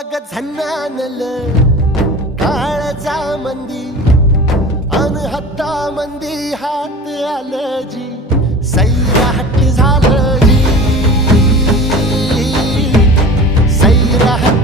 अग झन्नानल काळजा मंदी अन हत्ता मंदी हात आलं जी सैराट झालं जी सैराट